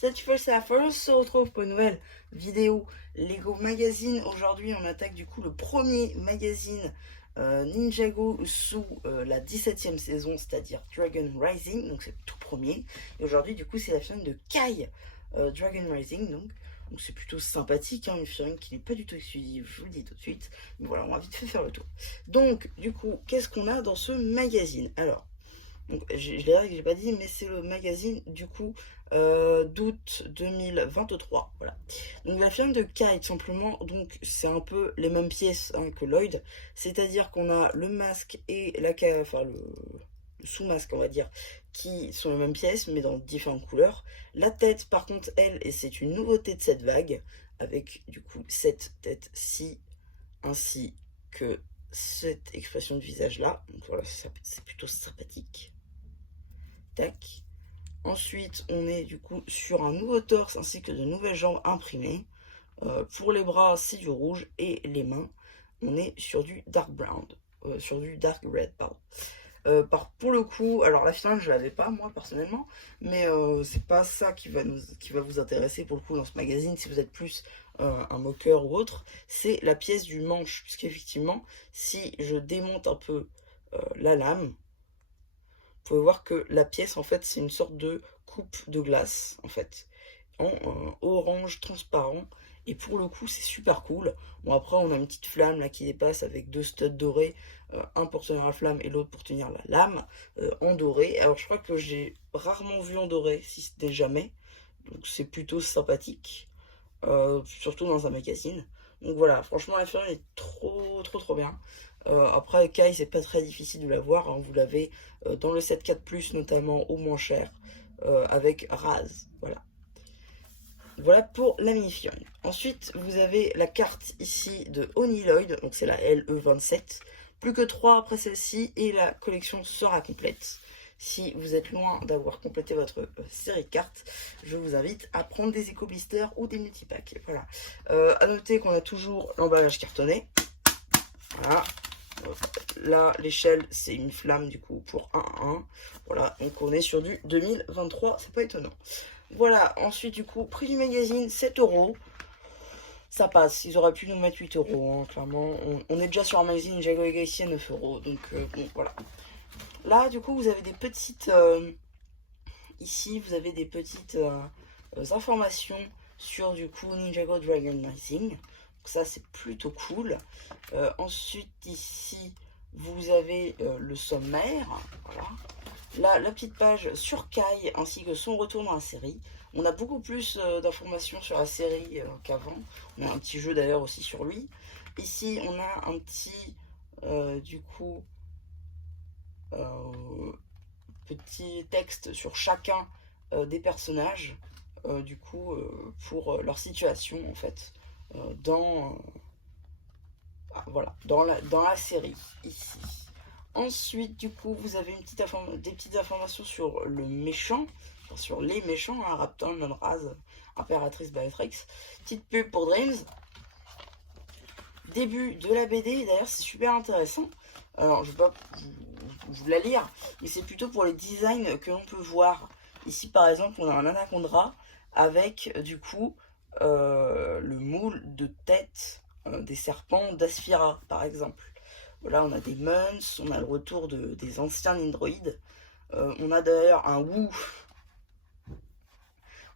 Cette fois, c'est la on se retrouve pour une nouvelle vidéo Lego Magazine. Aujourd'hui, on attaque du coup le premier magazine Ninjago sous la 17e saison, c'est-à-dire Dragon Rising, donc c'est le tout premier. Et aujourd'hui, du coup, c'est la figurine de Kai Dragon Rising, donc c'est plutôt sympathique, hein, une figurine qui n'est pas du tout exclusive, je vous le dis tout de suite. Mais voilà, on va vite fait faire le tour. Donc, du coup, qu'est-ce qu'on a dans ce magazine? Alors, donc, j'ai pas dit, mais c'est le magazine du coup d'août 2023. Voilà. Donc la firme de Kai, simplement, donc c'est un peu les mêmes pièces hein, que Lloyd, c'est-à-dire qu'on a le masque et enfin le sous-masque, on va dire, qui sont les mêmes pièces, mais dans différentes couleurs. La tête, par contre, elle, et c'est une nouveauté de cette vague, avec du coup cette tête-ci, ainsi que cette expression de visage là. Donc voilà, c'est plutôt sympathique. Tac. Ensuite, on est du coup sur un nouveau torse ainsi que de nouvelles jambes imprimées. Pour les bras, c'est du rouge et les mains, on est sur du dark brown, sur du dark red, pardon. Pour le coup, alors la finale je l'avais pas moi personnellement, mais c'est pas ça qui va vous intéresser pour le coup dans ce magazine si vous êtes plus un moqueur ou autre, c'est la pièce du manche, puisqu'effectivement si je démonte un peu la lame, vous pouvez voir que la pièce en fait c'est une sorte de coupe de glace en fait, en orange transparent, et pour le coup c'est super cool. Bon après on a une petite flamme là qui dépasse avec deux studs dorés, un pour tenir la flamme et l'autre pour tenir la lame, en doré. Alors je crois que j'ai rarement vu en doré, si c'était jamais, donc c'est plutôt sympathique, surtout dans un magazine. Donc voilà, franchement la figurine est trop bien. Après Kai c'est pas très difficile de la voir, hein. Vous l'avez dans le set 4+, notamment au moins cher, avec Raz, voilà. Voilà pour la mini-figurine. Ensuite, vous avez la carte ici de Oni Lloyd, donc c'est la LE27. Plus que 3 après celle-ci et la collection sera complète. Si vous êtes loin d'avoir complété votre série de cartes, je vous invite à prendre des éco-blisters ou des multipacks. Voilà. À noter qu'on a toujours l'emballage cartonné. Voilà. Là, l'échelle, c'est une flamme du coup pour 1-1. Voilà, donc on est sur du 2023, c'est pas étonnant. Voilà, ensuite du coup, prix du magazine, 7 €. Ça passe, ils auraient pu nous mettre 8 €, hein, clairement. On est déjà sur un magazine Ninjago Legacy à 9 €, donc bon, voilà. Là, du coup, vous avez des petites... ici, vous avez des petites informations sur, du coup, Ninjago Dragon Rising. Donc ça, c'est plutôt cool. Ensuite, ici, vous avez le sommaire, voilà. Là, la petite page sur Kai ainsi que son retour dans la série. On a beaucoup plus d'informations sur la série qu'avant. On a un petit jeu d'ailleurs aussi sur lui. Ici, on a un petit, du coup, petit texte sur chacun des personnages, du coup, pour leur situation en fait, voilà, dans la série ici. Ensuite, du coup, vous avez des petites informations sur le méchant, enfin, sur les méchants, hein, Raptor, Monraz, Impératrice Bellatrix. Petite pub pour Dreams. Début de la BD, d'ailleurs, c'est super intéressant. Alors, je vais pas vous la lire, mais c'est plutôt pour les designs que l'on peut voir. Ici, par exemple, on a un Anaconda avec, du coup, le moule de tête des serpents d'Asphira, par exemple. Voilà, on a des Muns, on a le retour des anciens Nindroïdes. On a d'ailleurs un Wu.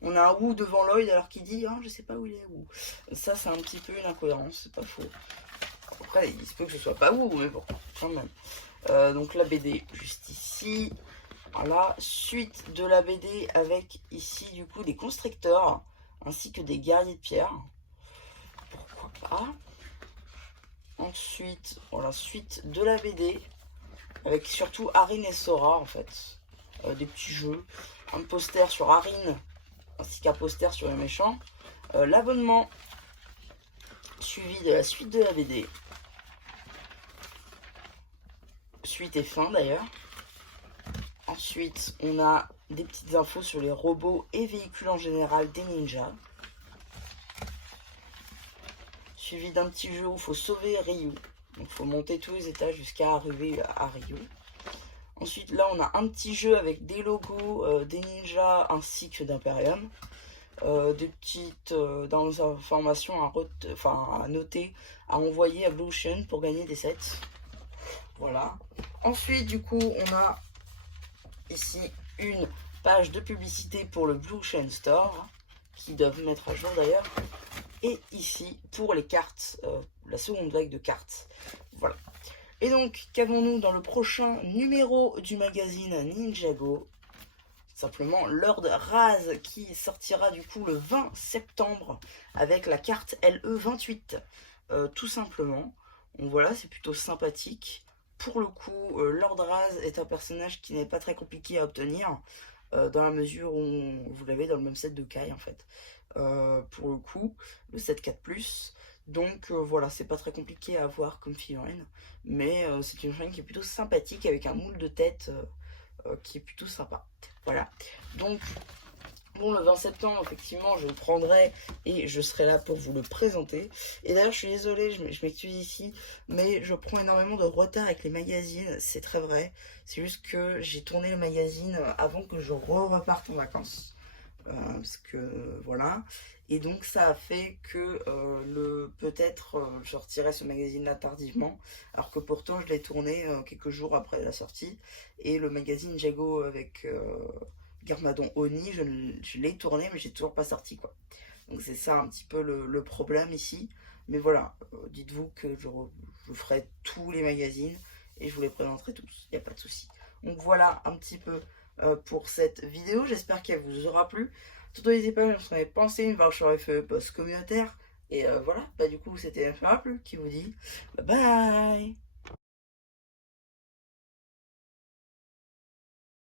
On a un Wu devant Lloyd alors qu'il dit ah, je sais pas où il est Wu. Ça, c'est un petit peu une incohérence, c'est pas faux. Après, il se peut que ce soit pas Wu, mais bon, quand même. Donc la BD juste ici. Voilà, suite de la BD avec ici du coup des constricteurs ainsi que des guerriers de pierre. Pourquoi pas. Ensuite, voilà, suite de la BD, avec surtout Arin et Sora, en fait. Des petits jeux. Un poster sur Arin, ainsi qu'un poster sur les méchants. L'abonnement, suivi de la suite de la BD. Suite et fin, d'ailleurs. Ensuite, on a des petites infos sur les robots et véhicules en général des ninjas. Suivi d'un petit jeu où il faut sauver Ryu. Donc il faut monter tous les étages jusqu'à arriver à Ryu. Ensuite là on a un petit jeu avec des logos des ninjas ainsi que d'Imperium. des petites informations à noter, à envoyer à Blue Ocean pour gagner des sets. Voilà. Ensuite, du coup, on a ici une page de publicité pour le Blue Ocean Store, qui doivent mettre à jour d'ailleurs. Et ici, pour les cartes, la seconde vague de cartes. Voilà. Et donc, qu'avons-nous dans le prochain numéro du magazine Ninjago? Simplement Lord Raz qui sortira du coup le 20 septembre avec la carte LE28. Tout simplement. Donc voilà, c'est plutôt sympathique. Pour le coup, Lord Raz est un personnage qui n'est pas très compliqué à obtenir, dans la mesure où vous l'avez dans le même set de Kai en fait. Pour le coup, le set 4+. Donc voilà, c'est pas très compliqué à avoir comme figurine, mais c'est une figurine qui est plutôt sympathique avec un moule de tête qui est plutôt sympa. Voilà, donc bon, le 20 septembre, effectivement, je le prendrai et je serai là pour vous le présenter. Et d'ailleurs, je suis désolée, je m'excuse ici, mais je prends énormément de retard avec les magazines, c'est très vrai. C'est juste que j'ai tourné le magazine avant que je reparte en vacances. Parce que voilà, et donc ça a fait que peut-être je sortirai ce magazine là tardivement, alors que pourtant je l'ai tourné quelques jours après la sortie. Et le magazine Jago avec Garmadon Oni, je l'ai tourné mais j'ai toujours pas sorti quoi. Donc c'est ça un petit peu le problème ici. Mais voilà, dites-vous que je ferai tous les magazines et je vous les présenterai tous, il n'y a pas de souci. Donc voilà un petit peu pour cette vidéo, j'espère qu'elle vous aura plu. Surtout n'hésitez pas, si vous en avez pensé, une voir sur FE post communautaire. Et voilà, bah du coup c'était FE qui vous dit bye bye.